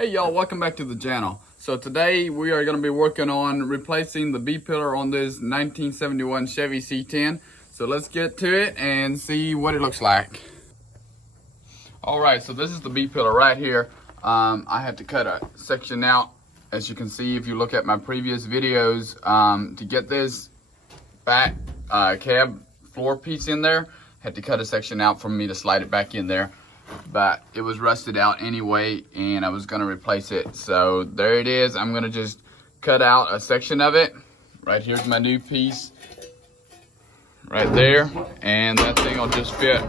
Hey y'all, welcome back to the channel. So today we are going to be working on replacing the B-pillar on this 1971 Chevy C10. So let's get to it and see what it looks like. Alright, so this is the B-pillar right here. I had to cut a section out, as you can see if you look at my previous videos, to get this back cab floor piece in there. Had to cut a section out for me to slide it back in there. But it was rusted out anyway, and I was gonna replace it. So there it is. I'm gonna just cut out a section of it. Right here's my new piece right there, and that thing will just fit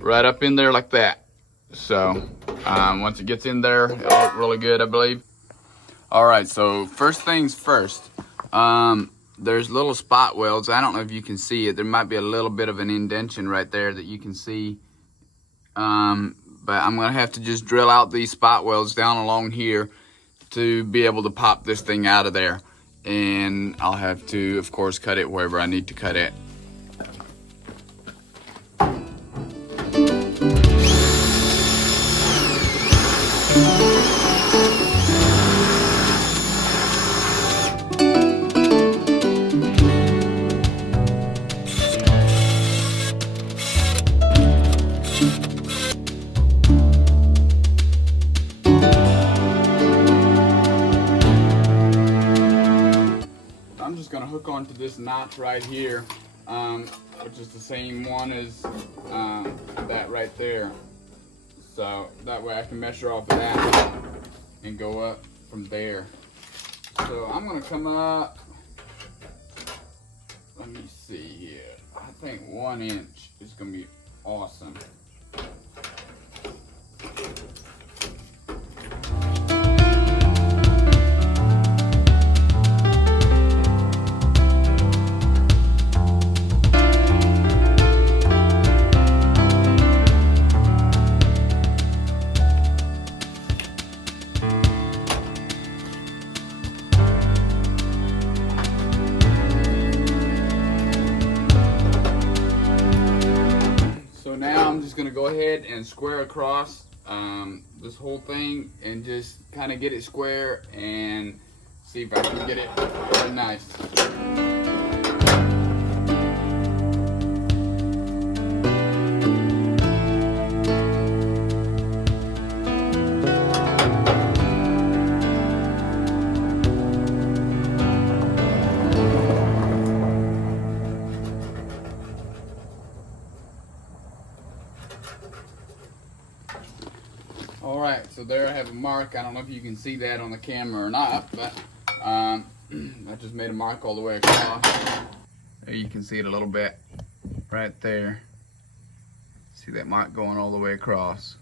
right up in there like that. So once it gets in there, it'll look really good, I believe. All right, so first things first, there's little spot welds. I don't know if you can see it. There might be a little bit of an indentation right there that you can see. But I'm gonna have to just drill out these spot welds down along here to be able to pop this thing out of there. And I'll have to, of course, cut it wherever I need to cut it. Gonna hook onto this notch right here, which is the same one as that right there, so that way I can measure off of that and go up from there. So I'm gonna come up, let me see here, I think 1 inch is gonna be awesome. I'm just gonna go ahead and square across this whole thing and just kind of get it square and see if I can get it really nice. Alright, so there I have a mark. I don't know if you can see that on the camera or not, but I just made a mark all the way across. There you can see it a little bit right there. See that mark going all the way across.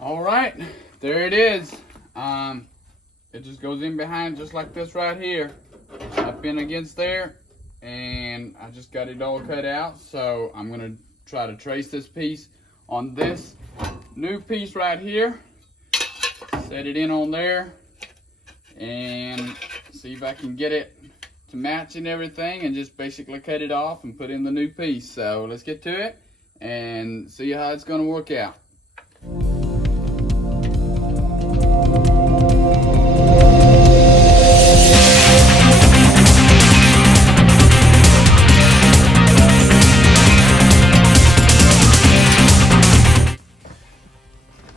All right, there it is. It just goes in behind just like this right here, up in against there, and I just got it all cut out. So I'm gonna try to trace this piece on this new piece right here, set it in on there, and see if I can get it to match and everything, and just basically cut it off and put in the new piece. So let's get to it and see how it's going to work out.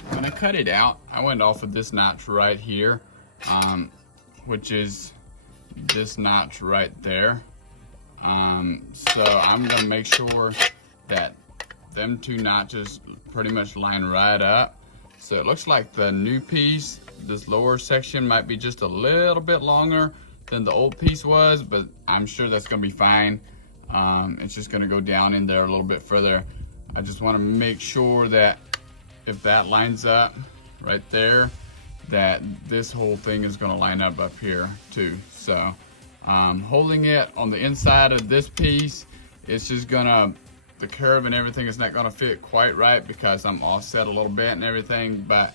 When I cut it out, I went off of this notch right here, which is this notch right there. So I'm gonna make sure that them two notches pretty much line right up. So it looks like the new piece, this lower section might be just a little bit longer than the old piece was, but I'm sure that's gonna be fine. It's just gonna go down in there a little bit further. I just wanna make sure that if that lines up right there, that this whole thing is gonna line up here too. So holding it on the inside of this piece, it's just gonna, the curve and everything is not gonna fit quite right because I'm offset a little bit and everything, but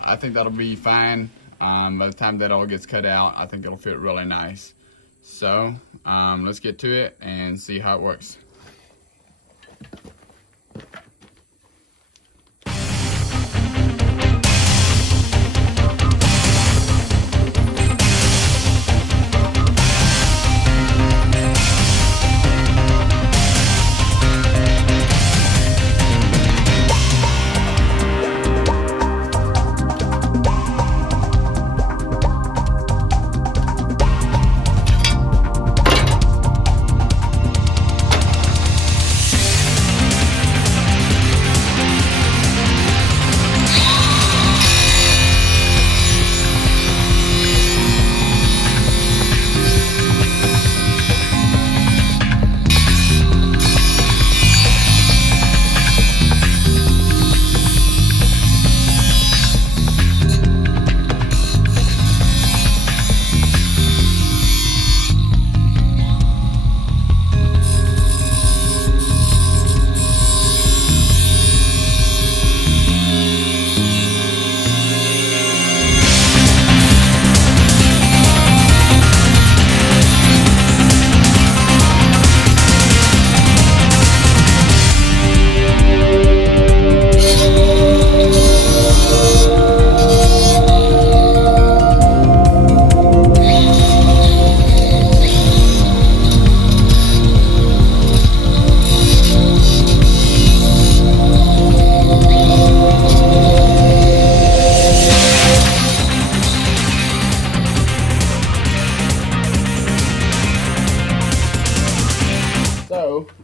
I think that'll be fine. By the time that all gets cut out, I think it'll fit really nice. So let's get to it and see how it works.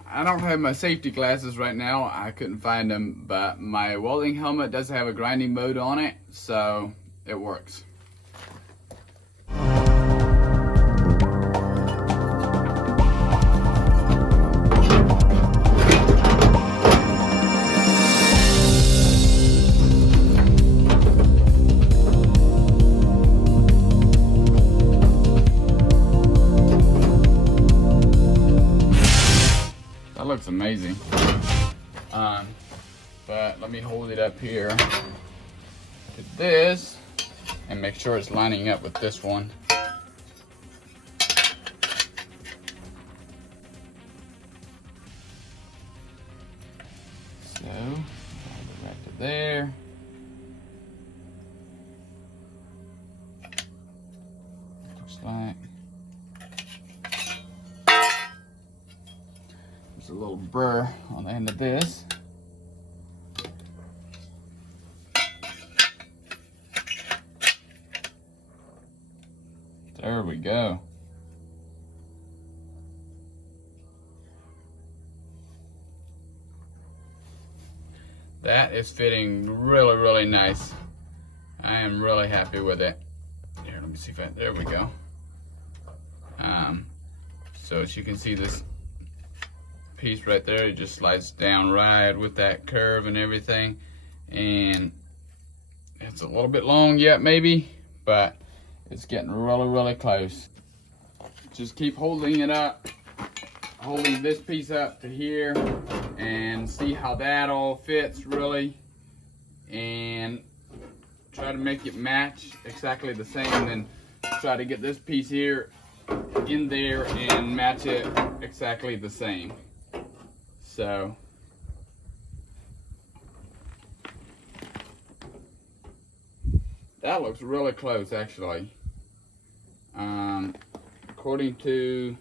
I don't have my safety glasses right now. I couldn't find them, but my welding helmet does have a grinding mode on it, so it works. That looks amazing. But let me hold it up here to this and make sure it's lining up with this one. So, hold it right to there. Looks like there's a little burr on the end of this. There we go. That is fitting really, really nice. I am really happy with it. Here, let me see if I, there we go. So as you can see, this piece right there, it just slides down right with that curve and everything. And it's a little bit long yet maybe, but it's getting really, really close. Just keep holding it up, holding this piece up to here, and see how that all fits really, and try to make it match exactly the same. And then try to get this piece here in there and match it exactly the same. So that looks really close, actually. According to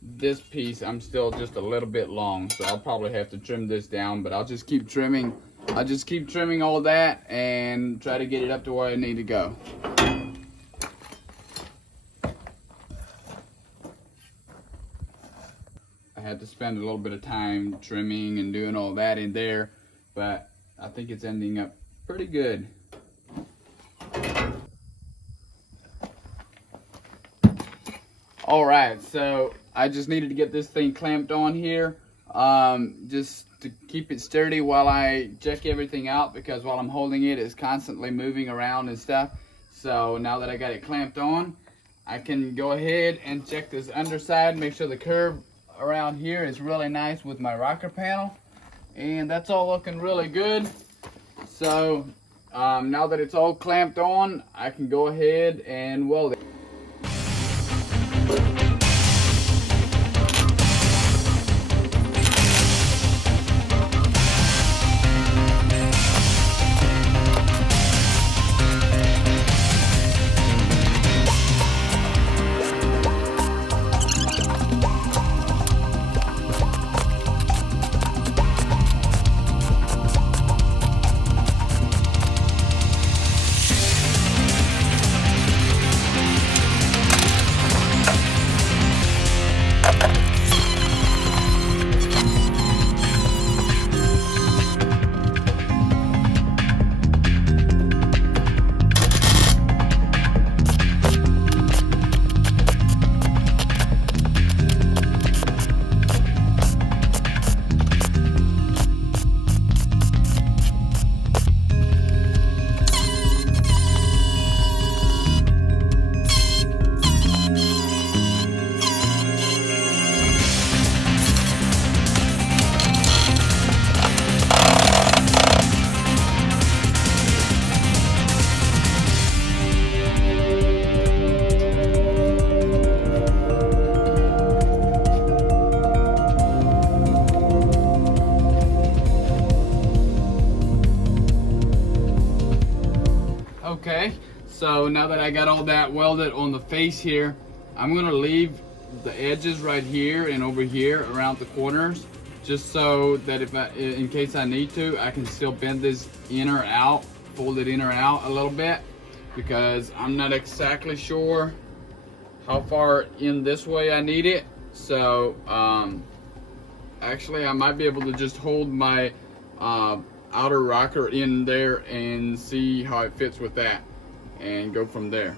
this piece, I'm still just a little bit long, so I'll probably have to trim this down, but I'll just keep trimming. I'll just keep trimming all that and try to get it up to where I need to go. I had to spend a little bit of time trimming and doing all that in there, but I think it's ending up pretty good. All right, so I just needed to get this thing clamped on here, just to keep it sturdy while I check everything out, because while I'm holding it, it's constantly moving around and stuff. So now that I got it clamped on, I can go ahead and check this underside, make sure the curve around here is really nice with my rocker panel, and that's all looking really good. So now that it's all clamped on, I can go ahead and weld it. Okay, so now that I got all that welded on the face here, I'm gonna leave the edges right here and over here around the corners, just so that if in case I need to, I can still bend this in or out, fold it in or out a little bit, because I'm not exactly sure how far in this way I need it. So actually I might be able to just hold my outer rocker in there and see how it fits with that and go from there.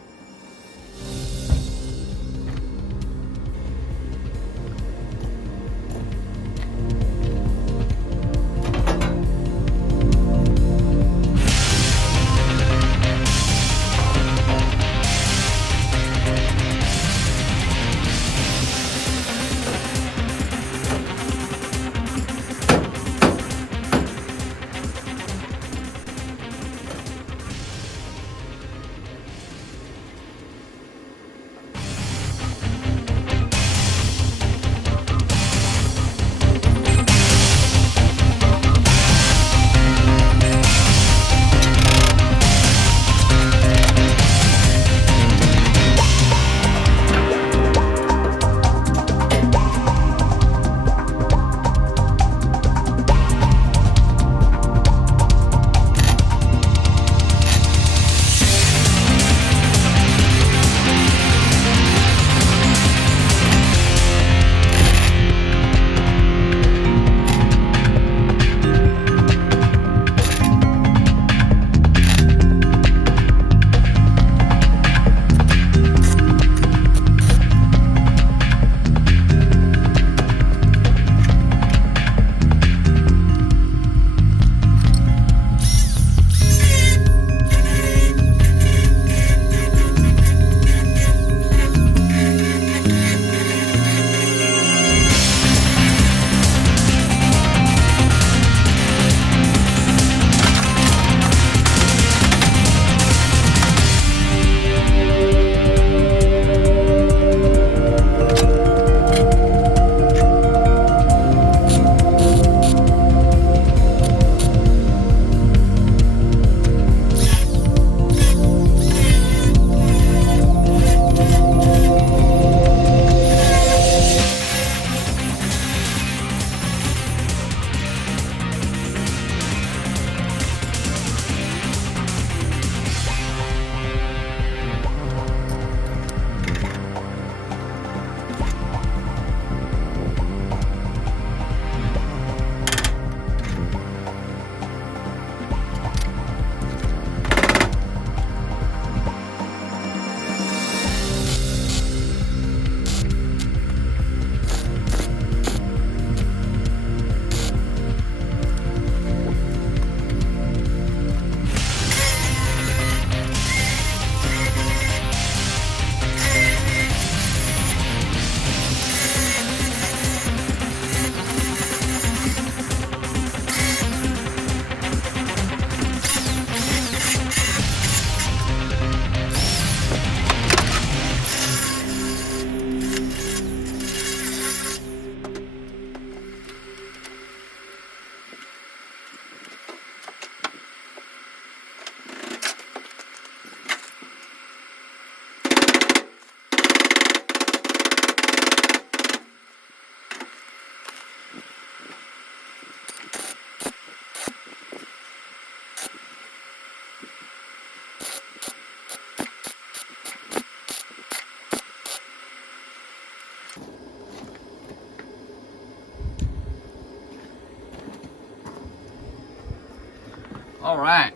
All right,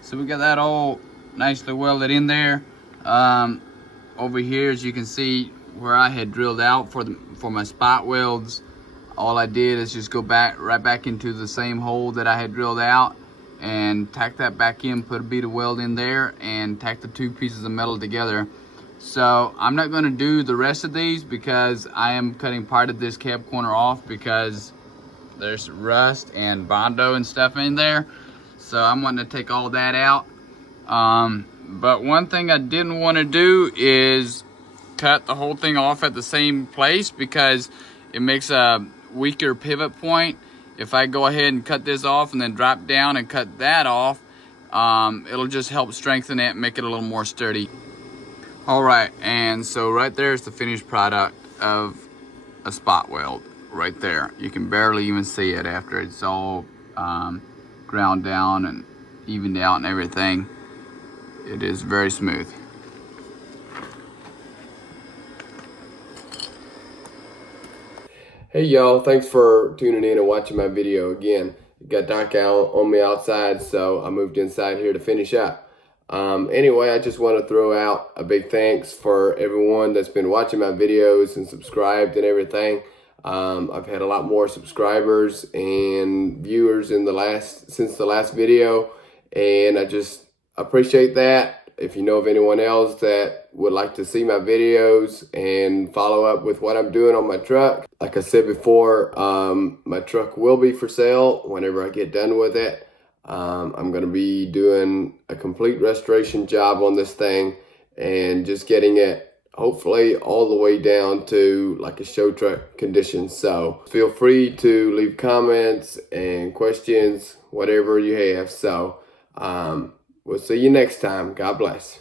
so we got that all nicely welded in there. Over here, as you can see, where I had drilled out for my spot welds, all I did is just go right back into the same hole that I had drilled out and tack that back in, put a bead of weld in there, and tack the two pieces of metal together. So I'm not going to do the rest of these because I am cutting part of this cab corner off because there's rust and Bondo and stuff in there. So I'm wanting to take all that out. But one thing I didn't want to do is cut the whole thing off at the same place because it makes a weaker pivot point. If I go ahead and cut this off and then drop down and cut that off, it'll just help strengthen it and make it a little more sturdy. All right, and so right there is the finished product of a spot weld right there. You can barely even see it after it's all ground down and evened out and everything. It is very smooth. Hey y'all, thanks for tuning in and watching my video again. It got dark out on me outside, so I moved inside here to finish up. Anyway, I just want to throw out a big thanks for everyone that's been watching my videos and subscribed and everything. I've had a lot more subscribers and viewers since the last video, and I just appreciate that. If you know of anyone else that would like to see my videos and follow up with what I'm doing on my truck, like I said before, my truck will be for sale whenever I get done with it. I'm going to be doing a complete restoration job on this thing and just getting it hopefully all the way down to like a show truck condition. So feel free to leave comments and questions, whatever you have. So we'll see you next time. God bless.